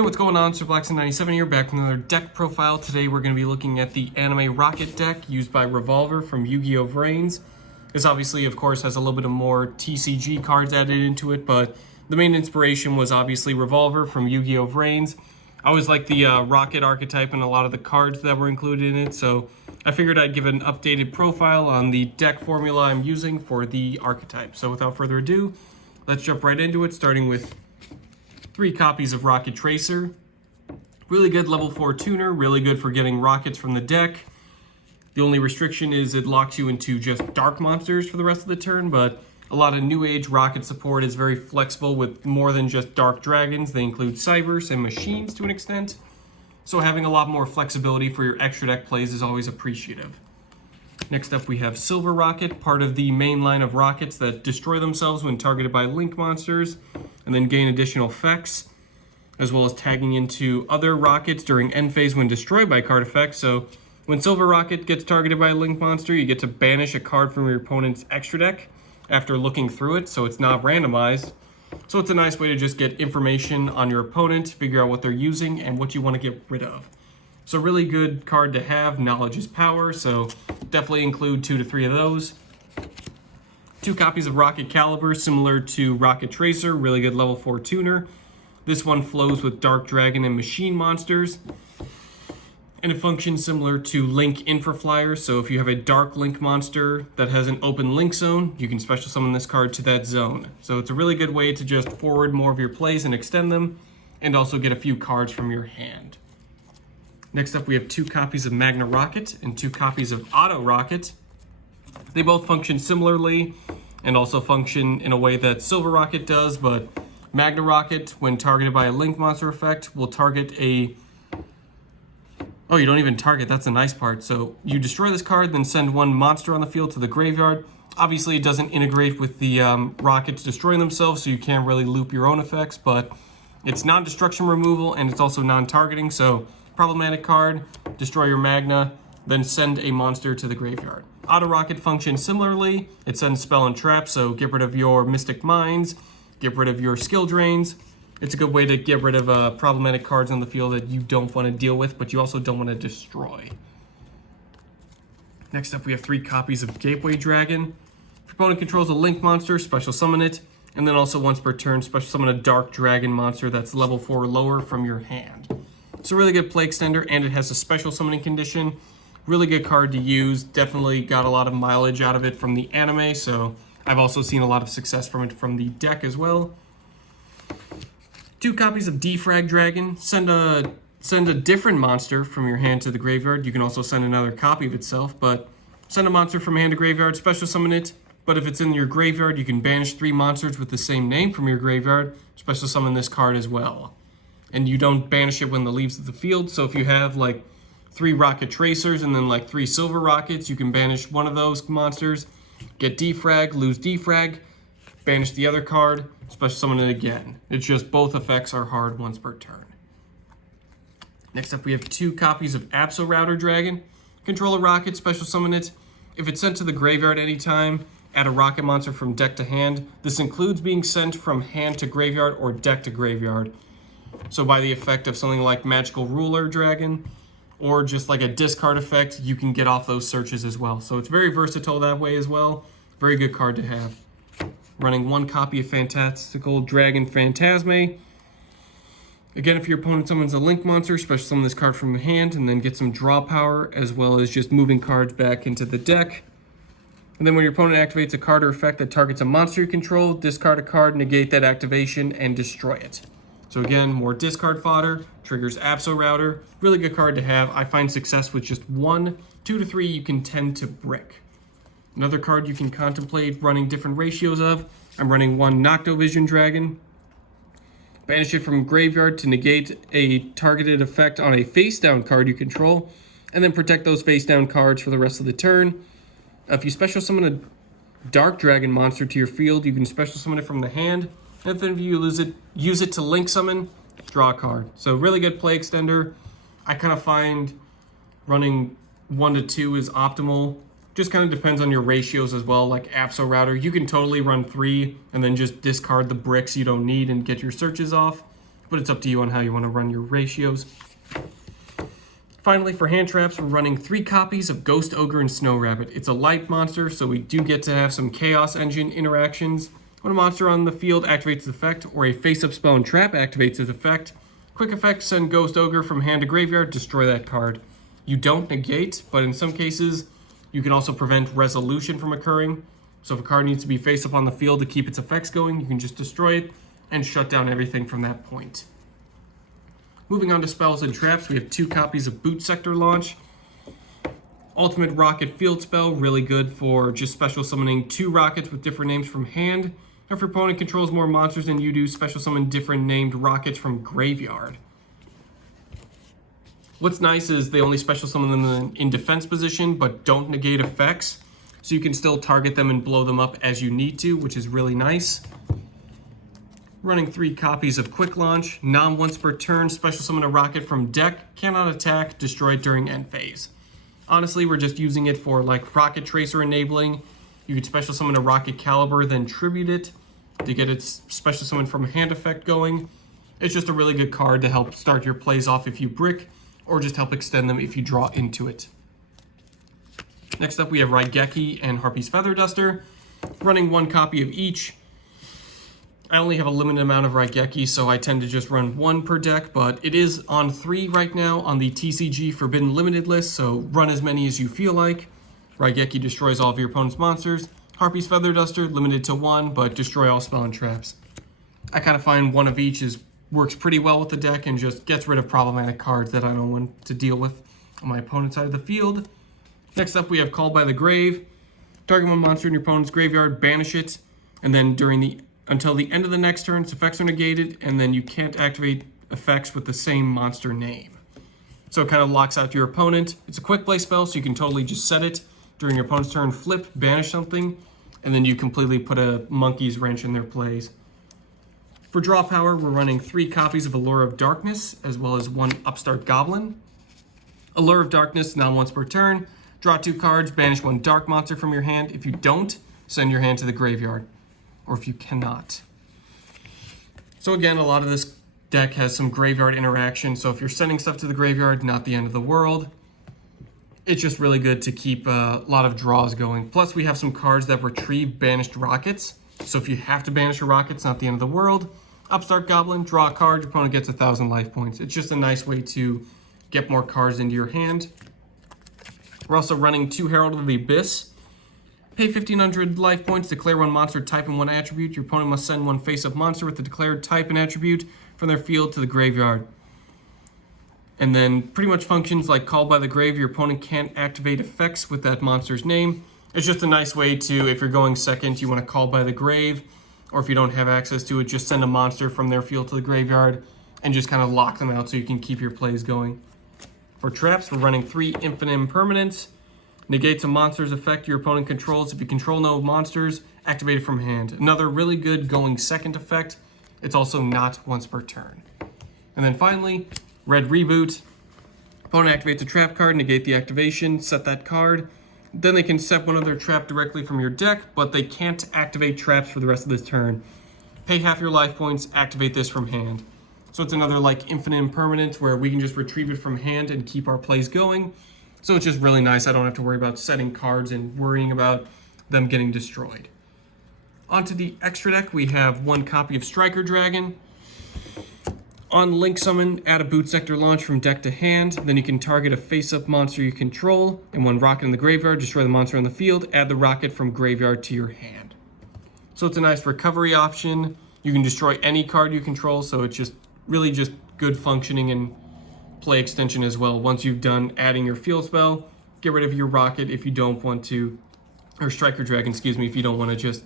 Hey, what's going on? SirBlackson97 here, back with another deck profile. Today we're going to be looking at the anime Rokket deck used by Revolver from YuGiOh VRAINS. This obviously, of course, has a little bit of more TCG cards added into it, but the main inspiration was obviously Revolver from YuGiOh VRAINS. I always like the Rokket archetype and a lot of the cards that were included in it, so I figured I'd give an updated profile on the deck formula I'm using for the archetype. So without further ado, let's jump right into it, starting with 3 copies of Rokket Tracer. Really good level 4 tuner, really good for getting rockets from the deck. The only restriction is it locks you into just dark monsters for the rest of the turn, but a lot of new age Rokket support is very flexible with more than just dark dragons. They include cybers and machines to an extent. So having a lot more flexibility for your extra deck plays is always appreciative. Next up we have Silver Rokket, part of the main line of rockets that destroy themselves when targeted by link monsters and then gain additional effects, as well as tagging into other rockets during end phase when destroyed by card effects. So when Silver Rokket gets targeted by a link monster, you get to banish a card from your opponent's extra deck after looking through it, so it's not randomized. So it's a nice way to just get information on your opponent, figure out what they're using and what you want to get rid of. So really good card to have. Knowledge is power, so definitely include 2 to 3 of those. 2 copies of Rokket Caliber, similar to Rokket Tracer, really good level 4 tuner. This one flows with Dark Dragon and Machine monsters. And it functions similar to Link Infraflyer, so if you have a Dark Link monster that has an open Link zone, you can special summon this card to that zone. So it's a really good way to just forward more of your plays and extend them, and also get a few cards from your hand. Next up we have 2 copies of Magna Rokket and 2 copies of Auto Rokket. They both function similarly and also function in a way that Silver Rokket does, but Magna Rokket, when targeted by a link monster effect, will target a... Oh, you don't even target, that's the nice part. So you destroy this card, then send 1 monster on the field to the graveyard. Obviously it doesn't integrate with the rockets destroying themselves, so you can't really loop your own effects, but it's non-destruction removal and it's also non-targeting, so problematic card, destroy your Magna, then send a monster to the graveyard. Auto Rokket functions similarly. It sends spell and trap, so get rid of your Mystic Mines, get rid of your skill drains. It's a good way to get rid of problematic cards on the field that you don't want to deal with, but you also don't want to destroy. Next up we have 3 copies of Gateway Dragon. If your opponent controls a link monster, special summon it, and then also once per turn, special summon a Dark Dragon monster that's level 4 or lower from your hand. It's a really good play extender, and it has a special summoning condition. Really good card to use. Definitely got a lot of mileage out of it from the anime, so I've also seen a lot of success from it from the deck as well. 2 copies of Defrag Dragon. Send a different monster from your hand to the graveyard. You can also send another copy of itself, but send a monster from hand to graveyard, special summon it. But if it's in your graveyard, you can banish 3 monsters with the same name from your graveyard, special summon this card as well. And you don't banish it when it leaves the field, so if you have like 3 Rokket Tracers and then like 3 Silver Rockets, you can banish one of those monsters, get defrag, lose defrag, banish the other card, special summon it again. It's just both effects are hard once per turn. Next up we have 2 copies of Abso Router Dragon. Control a Rokket, special summon it. If it's sent to the graveyard anytime, add a Rokket monster from deck to hand. This includes being sent from hand to graveyard or deck to graveyard. So by the effect of something like Magical Ruler Dragon, or just like a discard effect, you can get off those searches as well. So it's very versatile that way as well. Very good card to have. Running 1 copy of Fantastical Dragon Phantasme. Again, if your opponent summons a link monster, special summon this card from the hand and then get some draw power, as well as just moving cards back into the deck. And then when your opponent activates a card or effect that targets a monster you control, discard a card, negate that activation, and destroy it. So again, more discard fodder, triggers Abso Router. Really good card to have. I find success with just 1, 2 to 3 you can tend to brick. Another card you can contemplate running different ratios of. I'm running 1 Noctovision Dragon. Banish it from graveyard to negate a targeted effect on a face down card you control, and then protect those face down cards for the rest of the turn. If you special summon a Dark Dragon monster to your field, you can special summon it from the hand. And then if you use it to link summon, draw a card. So really good play extender. I kind of find running 1 to 2 is optimal. Just kind of depends on your ratios as well, like Abso Router. You can totally run 3 and then just discard the bricks you don't need and get your searches off. but it's up to you on how you want to run your ratios. Finally, for hand traps, we're running 3 copies of Ghost Ogre and Snow Rabbit. It's a light monster, so we do get to have some Chaos Engine interactions. When a monster on the field activates its effect, or a face-up spell and trap activates its effect, quick effect, send Ghost Ogre from hand to graveyard, destroy that card. You don't negate, but in some cases, you can also prevent resolution from occurring. So if a card needs to be face-up on the field to keep its effects going, you can just destroy it and shut down everything from that point. Moving on to spells and traps, we have 2 copies of Boot Sector Launch. Ultimate Rokket Field Spell, really good for just special summoning 2 rockets with different names from hand. Or if your opponent controls more monsters than you do, special summon different named rockets from graveyard. What's nice is they only special summon them in defense position, but don't negate effects. So you can still target them and blow them up as you need to, which is really nice. Running 3 copies of Quick Launch, once per turn, special summon a rocket from deck, cannot attack, destroy it during end phase. Honestly, we're just using it for like Rocket Tracer enabling. You could special summon a Rocket Caliber, then tribute it to get its special summon from hand effect going. It's just a really good card to help start your plays off if you brick, or just help extend them if you draw into it. Next up, we have Raigeki and Harpy's Feather Duster, running 1 copy of each. I only have a limited amount of Raigeki, so I tend to just run 1 per deck, but it is on 3 right now on the TCG Forbidden Limited list, so run as many as you feel like. Raigeki destroys all of your opponent's monsters. Harpy's Feather Duster, limited to 1, but destroy all spell and traps. I kind of find 1 of each works pretty well with the deck and just gets rid of problematic cards that I don't want to deal with on my opponent's side of the field. Next up, we have Called by the Grave. Target 1 monster in your opponent's graveyard, banish it, and then until the end of the next turn, its effects are negated, and then you can't activate effects with the same monster name. So it kind of locks out your opponent. It's a quick play spell, so you can totally just set it during your opponent's turn, flip, banish something, and then you completely put a monkey's wrench in their plays. For draw power, we're running 3 copies of Allure of Darkness, as well as 1 Upstart Goblin. Allure of Darkness, once per turn. Draw 2 cards, banish 1 dark monster from your hand. If you don't, send your hand to the graveyard. Or if you cannot. So again, a lot of this deck has some graveyard interaction, so if you're sending stuff to the graveyard, not the end of the world. It's just really good to keep a lot of draws going. Plus, we have some cards that retrieve banished rockets, so if you have to banish a rocket, it's not the end of the world. Upstart Goblin, draw a card, your opponent gets 1,000 life points. It's just a nice way to get more cards into your hand. We're also running 2 Herald of the Abyss. Pay 1,500 life points, declare 1 monster type and 1 attribute. Your opponent must send 1 face-up monster with the declared type and attribute from their field to the graveyard. And then pretty much functions like Called by the Grave. Your opponent can't activate effects with that monster's name. It's just a nice way to, if you're going second, you want to Call by the Grave, or if you don't have access to it, just send a monster from their field to the graveyard and just kind of lock them out so you can keep your plays going. For traps, we're running 3 Infinite Impermanence. Negates a monster's effect your opponent controls. If you control no monsters, activate it from hand. Another really good going second effect. It's also not once per turn. And then finally, Red Reboot. Opponent activates a trap card, negate the activation, set that card. Then they can set one other trap directly from your deck, but they can't activate traps for the rest of this turn. Pay half your life points, activate this from hand. So it's another like Infinite Impermanence where we can just retrieve it from hand and keep our plays going. So it's just really nice. I don't have to worry about setting cards and worrying about them getting destroyed. Onto the extra deck, we have 1 copy of Striker Dragon. On Link Summon, add a Boot Sector Launch from deck to hand. Then you can target a face-up monster you control, and 1 rocket in the graveyard, destroy the monster on the field, add the rocket from graveyard to your hand. So it's a nice recovery option. You can destroy any card you control, so it's just really just good functioning and play extension as well. Once you've done adding your field spell, get rid of your rocket if you don't want to, or Striker Dragon, excuse me, if you don't want to just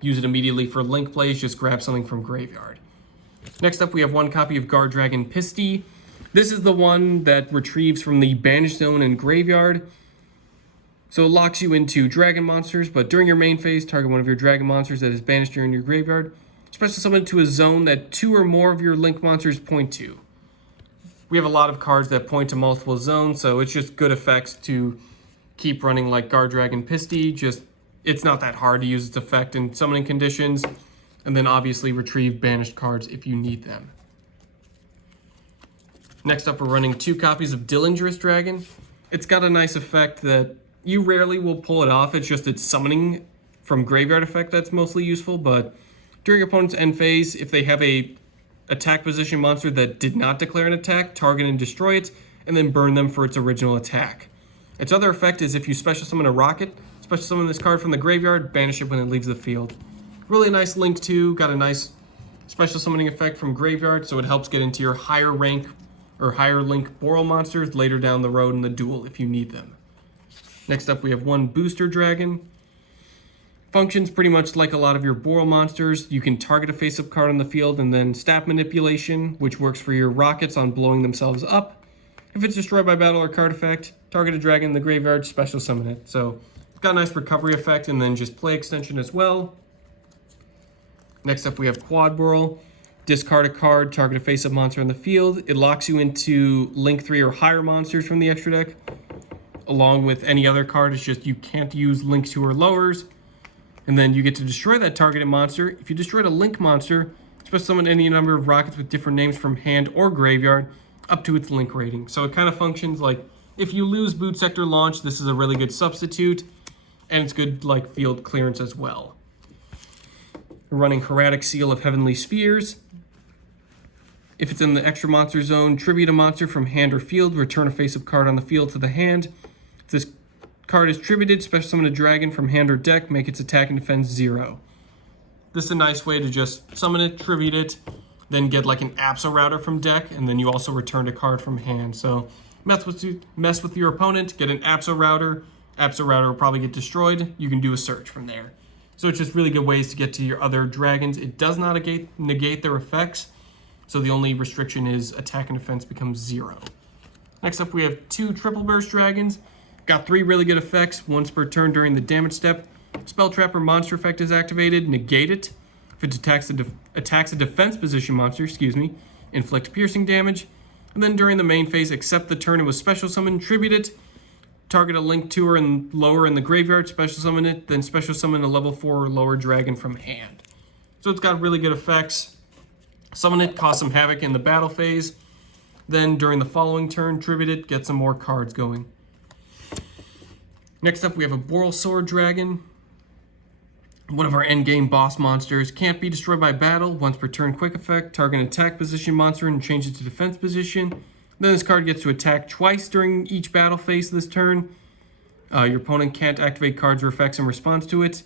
use it immediately for link plays, just grab something from graveyard. Next up, we have 1 copy of Guard Dragon Pisty. This is the one that retrieves from the Banished Zone and Graveyard. So it locks you into dragon monsters, but during your main phase, target 1 of your dragon monsters that is banished during your graveyard. Special summon to a zone that 2 or more of your link monsters point to. We have a lot of cards that point to multiple zones, so it's just good effects to keep running like Guard Dragon Pisty. It's not that hard to use its effect in summoning conditions, and then obviously retrieve banished cards if you need them. Next up, we're running 2 copies of Dillinger's Dragon. It's got a nice effect that you rarely will pull it off. It's just its summoning from graveyard effect that's mostly useful, but during your opponent's end phase, if they have a attack position monster that did not declare an attack, target and destroy it, and then burn them for its original attack. Its other effect is if you special summon a Rokket, special summon this card from the graveyard, banish it when it leaves the field. Really nice link too, got a nice special summoning effect from graveyard, so it helps get into your higher rank or higher link Boral monsters later down the road in the duel if you need them. Next up, we have 1 Booster Dragon. Functions pretty much like a lot of your Boral monsters. You can target a face-up card on the field and then stat manipulation, which works for your Rockets on blowing themselves up. If it's destroyed by battle or card effect, target a dragon in the graveyard, special summon it. So it's got a nice recovery effect and then just play extension as well. Next up, we have Quad Boral. Discard a card, target a face-up monster on the field. It locks you into Link 3 or higher monsters from the extra deck. Along with any other card, it's just you can't use Link 2 or lowers. And then you get to destroy that targeted monster. If you destroyed a Link monster, special summon any number of Rockets with different names from hand or graveyard up to its Link rating. So it kind of functions like if you lose Boot Sector Launch, this is a really good substitute. And it's good like field clearance as well. We're running Hieratic Seal of Heavenly Spheres. If it's in the extra monster zone, tribute a monster from hand or field, return a face-up card on the field to the hand. If this card is tributed, special summon a dragon from hand or deck, make its attack and defense 0. This is a nice way to just summon it, tribute it, then get like an Apso Router from deck, and then you also return a card from hand. So mess with your opponent, get an Apso Router. Apso Router will probably get destroyed. You can do a search from there. So it's just really good ways to get to your other dragons. It does not negate their effects. So the only restriction is attack and defense becomes 0. Next up, we have 2 Triple Burst Dragons. Got 3 really good effects. Once per turn during the damage step, Spell Trap or Monster effect is activated. Negate it. If it attacks a defense position monster, inflict piercing damage. And then during the main phase, accept the turn it was special summoned, tribute it. Target a Link 2 or lower in the graveyard, special summon it, then special summon a level 4 or lower dragon from hand. So it's got really good effects. Summon it, cause some havoc in the battle phase. Then during the following turn, tribute it, get some more cards going. Next up, we have a Boral Sword Dragon. One of our endgame boss monsters. Can't be destroyed by battle. Once per turn, quick effect. Target an attack position monster and change it to defense position. Then this card gets to attack twice during each battle phase this turn. Your opponent can't activate cards or effects in response to it.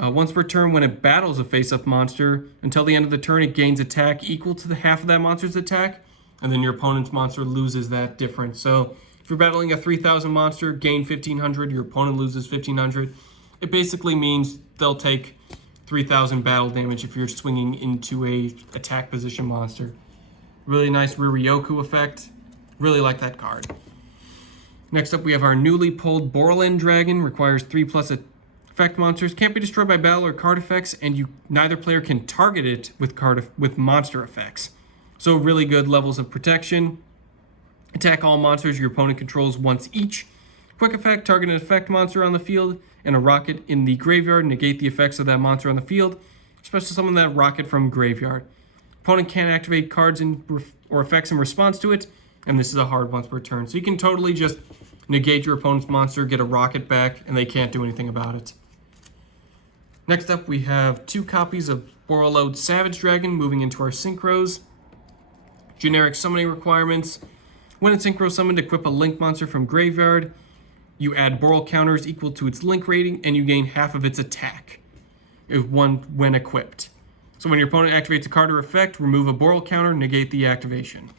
Once per turn, when it battles a face-up monster, until the end of the turn, it gains attack equal to the half of that monster's attack, and then your opponent's monster loses that difference. So if you're battling a 3,000 monster, gain 1,500, your opponent loses 1,500. It basically means they'll take 3,000 battle damage if you're swinging into a attack position monster. Really nice YuGiOh effect. Really like that card. Next up, we have our newly pulled Boral Dragon. Requires 3+ effect monsters. Can't be destroyed by battle or card effects, and neither player can target it with monster effects. So really good levels of protection. Attack all monsters your opponent controls once each. Quick effect, target an effect monster on the field and a Rokket in the graveyard. Negate the effects of that monster on the field. Special summon that Rokket from graveyard. Opponent can't activate cards or effects in response to it, and this is a hard once per turn. So you can totally just negate your opponent's monster, get a Rokket back, and they can't do anything about it. Next up, we have 2 copies of Boral Savage Dragon moving into our synchros. Generic summoning requirements. When it's synchro summoned, equip a Link monster from graveyard. You add Boral counters equal to its Link rating, and you gain half of its attack when equipped. So when your opponent activates a card or effect, remove a Boral counter, negate the activation.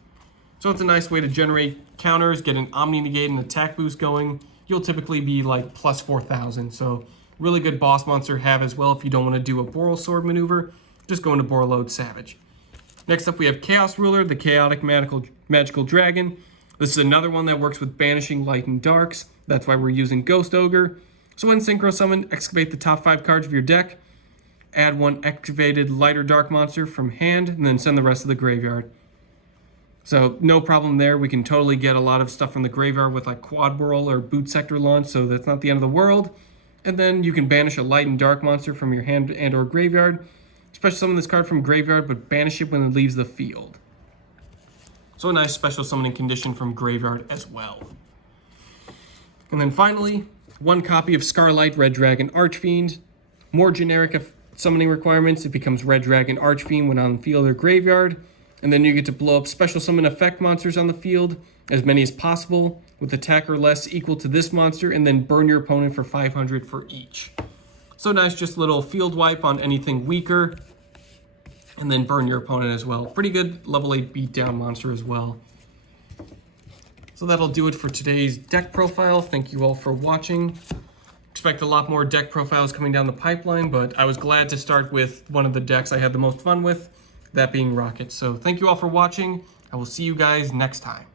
So it's a nice way to generate counters, get an Omni Negate and attack boost going. You'll typically be like plus 4,000, so really good boss monster have as well if you don't want to do a Boral Sword maneuver. Just go into Boral Savage. Next up, we have Chaos Ruler, the Chaotic Magical Dragon. This is another one that works with banishing light and darks. That's why we're using Ghost Ogre. So when synchro summoned, excavate the top 5 cards of your deck. Add 1 excavated light or dark monster from hand, and then send the rest to the graveyard. So no problem there. We can totally get a lot of stuff from the graveyard with like Quad Boral or Boot Sector Launch, so that's not the end of the world. And then you can banish a light and dark monster from your hand and or graveyard. Special summon this card from graveyard, but banish it when it leaves the field. So So a nice special summoning condition from graveyard as well. And then finally, 1 copy of Scarlight Red Dragon Archfiend. More generic summoning requirements, it becomes Red Dragon Archfiend when on field or graveyard. And then you get to blow up special summon effect monsters on the field, as many as possible, with attack or less equal to this monster, and then burn your opponent for 500 for each. So nice, just a little field wipe on anything weaker, and then burn your opponent as well. Pretty good level 8 beatdown monster as well. So that'll do it for today's deck profile. Thank you all for watching. Expect a lot more deck profiles coming down the pipeline, but I was glad to start with one of the decks I had the most fun with, that being Rokket. So thank you all for watching. I will see you guys next time.